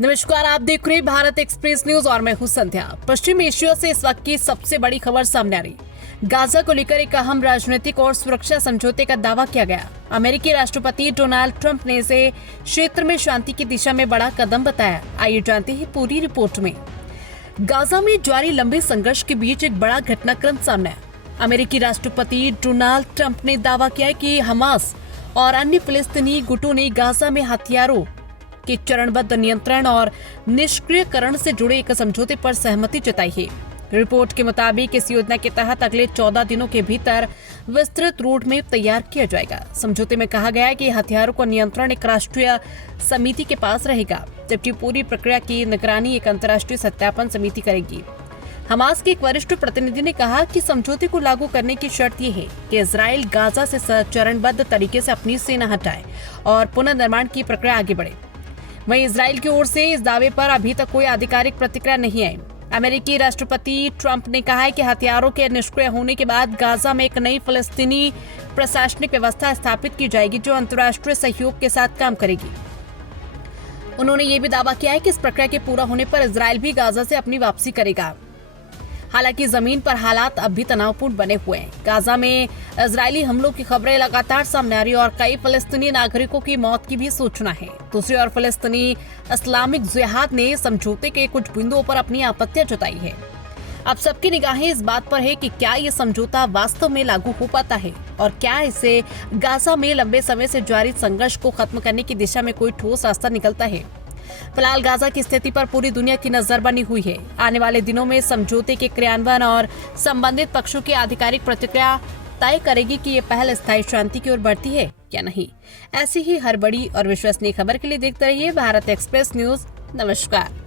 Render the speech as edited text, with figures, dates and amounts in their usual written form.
नमस्कार, आप देख रहे हैं भारत एक्सप्रेस न्यूज और मैं हूं संध्या। पश्चिम एशिया से इस वक्त की सबसे बड़ी खबर सामने आ रही। गाजा को लेकर एक अहम राजनीतिक और सुरक्षा समझौते का दावा किया गया। अमेरिकी राष्ट्रपति डोनाल्ड ट्रंप ने इसे क्षेत्र में शांति की दिशा में बड़ा कदम बताया। आइए जानते हैं पूरी रिपोर्ट में। गाजा में जारी लंबे संघर्ष के बीच एक बड़ा घटनाक्रम सामने आया। अमेरिकी राष्ट्रपति डोनाल्ड ट्रंप ने दावा किया कि हमास और अन्य फिलिस्तीनी गुटों ने गाजा में हथियारों के चरणबद्ध नियंत्रण और निष्क्रियकरण से जुड़े एक समझौते पर सहमति जताई है। रिपोर्ट के मुताबिक इस योजना के तहत अगले 14 दिनों के भीतर विस्तृत रोड मैप तैयार किया जाएगा। समझौते में कहा गया है कि हथियारों का नियंत्रण एक राष्ट्रीय समिति के पास रहेगा, जबकि पूरी प्रक्रिया की निगरानी एक अंतर्राष्ट्रीय सत्यापन समिति करेगी। हमास के एक वरिष्ठ प्रतिनिधि ने कहा कि समझौते को लागू करने की शर्त यह है कि इजराइल गाजा से चरणबद्ध तरीके से अपनी सेना हटाए और पुनर्निर्माण की प्रक्रिया आगे बढ़े। वहीं इजराइल की ओर से इस दावे पर अभी तक कोई आधिकारिक प्रतिक्रिया नहीं आई। अमेरिकी राष्ट्रपति ट्रंप ने कहा है कि हथियारों के निष्क्रिय होने के बाद गाजा में एक नई फिलिस्तीनी प्रशासनिक व्यवस्था स्थापित की जाएगी, जो अंतर्राष्ट्रीय सहयोग के साथ काम करेगी। उन्होंने ये भी दावा किया है कि इस प्रक्रिया के पूरा होने पर इजराइल भी गाजा से अपनी वापसी करेगा। हालांकि जमीन पर हालात अब भी तनावपूर्ण बने हुए हैं। गाजा में इजरायली हमलों की खबरें लगातार सामने आ रही और कई फिलिस्तीनी नागरिकों की मौत की भी सूचना है। दूसरी ओर फिलिस्तीनी इस्लामिक जिहाद ने समझौते के कुछ बिंदुओं पर अपनी आपत्तियां जताई है। अब सबकी निगाहें इस बात पर है कि क्या ये समझौता वास्तव में लागू हो पाता है और क्या इससे गाजा में लंबे समय से जारी संघर्ष को खत्म करने की दिशा में कोई ठोस रास्ता निकलता है। फिलहाल गाजा की स्थिति पर पूरी दुनिया की नजर बनी हुई है। आने वाले दिनों में समझौते के क्रियान्वयन और संबंधित पक्षों की आधिकारिक प्रतिक्रिया तय करेगी कि ये पहल स्थायी शांति की ओर बढ़ती है या नहीं। ऐसी ही हर बड़ी और विश्वसनीय खबर के लिए देखते रहिए भारत एक्सप्रेस न्यूज। नमस्कार।